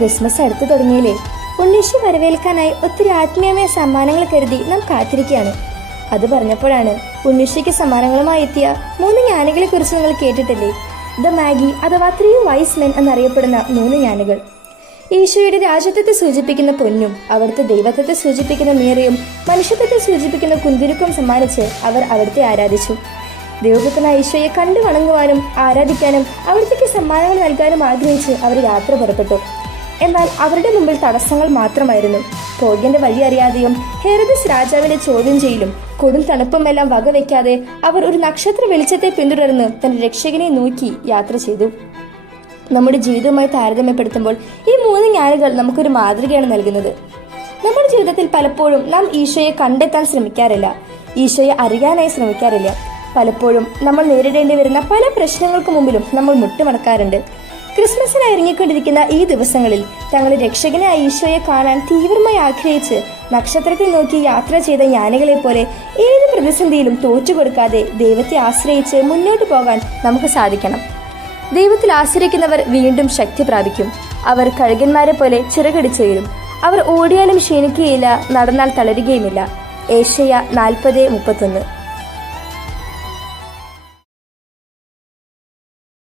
Christmas അടുത്തു തുടങ്ങിയില്ലേ? ഉണ്ണീശി വരവേൽക്കാനായി ഒത്തിരി ആത്മീയമായ സമ്മാനങ്ങൾ കരുതി നാം കാത്തിരിക്കുകയാണ്. അത് പറഞ്ഞപ്പോഴാണ് ഉണ്ണീഷിക്ക് സമ്മാനങ്ങളുമായി എത്തിയ മൂന്ന് ജ്ഞാനികളെ കുറിച്ച് നിങ്ങൾ കേട്ടിട്ടില്ലേ? ദ മാഗി അഥവാ ത്രീ വൈസ് മെൻ എന്നറിയപ്പെടുന്ന മൂന്ന് ജ്ഞാനികൾ. ഈശോയുടെ രാജ്യത്വത്തെ സൂചിപ്പിക്കുന്ന പൊന്നും അവിടുത്തെ ദൈവത്വത്തെ സൂചിപ്പിക്കുന്ന മീറയും മനുഷ്യത്വത്തെ സൂചിപ്പിക്കുന്ന കുന്തിരുക്കും സമ്മാനിച്ച് അവർ അവിടുത്തെ ആരാധിച്ചു. ദൈവപുത്രനായ ഈശോയെ കണ്ടു വണങ്ങുവാനും ആരാധിക്കാനും അവിടത്തേക്ക് സമ്മാനങ്ങൾ നൽകാനും ആഗ്രഹിച്ച് അവർ യാത്ര പുറപ്പെട്ടു. എന്നാൽ അവരുടെ മുമ്പിൽ തടസ്സങ്ങൾ മാത്രമായിരുന്നു. പോകേണ്ട വഴി അറിയാതെയും ഹെറദസ് രാജാവിനെ ചോദ്യം ചെയ്യലും കൊടും തണുപ്പുമെല്ലാം വകവെക്കാതെ അവർ ഒരു നക്ഷത്ര വെളിച്ചത്തെ പിന്തുടർന്ന് തന്റെ രക്ഷകനെ നോക്കി യാത്ര ചെയ്തു. നമ്മുടെ ജീവിതവുമായി താരതമ്യപ്പെടുത്തുമ്പോൾ ഈ മൂന്ന് ജ്ഞാനികൾ നമുക്കൊരു മാതൃകയാണ് നൽകുന്നത്. നമ്മുടെ ജീവിതത്തിൽ പലപ്പോഴും നാം ഈശോയെ കണ്ടെത്താൻ ശ്രമിക്കാറില്ല ഈശോയെ അറിയാനായി ശ്രമിക്കാറില്ല. പലപ്പോഴും നമ്മൾ നേരിടേണ്ടി വരുന്ന പല പ്രശ്നങ്ങൾക്ക് മുമ്പിലും നമ്മൾ മുട്ടുമടക്കാറുണ്ട്. ക്രിസ്മസിന് ഇറങ്ങിക്കൊണ്ടിരിക്കുന്ന ഈ ദിവസങ്ങളിൽ തങ്ങളുടെ രക്ഷകനായ ഈശോയെ കാണാൻ തീവ്രമായി ആഗ്രഹിച്ച് നക്ഷത്രത്തിൽ നോക്കി യാത്ര ചെയ്ത ജ്ഞാനികളെ പോലെ ഏത് പ്രതിസന്ധിയിലും തോറ്റുകൊടുക്കാതെ ദൈവത്തെ ആശ്രയിച്ച് മുന്നോട്ട് പോകാൻ നമുക്ക് സാധിക്കണം. ദൈവത്തിൽ ആശ്രയിക്കുന്നവർ വീണ്ടും ശക്തി പ്രാപിക്കും. അവർ കഴുകന്മാരെ പോലെ ചിറകടിച്ചുയരും അവർ ഓടിയാലും ക്ഷീണിക്കുകയില്ല നടന്നാൽ തളരുകയുമില്ല. ഏഷ്യ നാൽപ്പത് മുപ്പത്തൊന്ന്.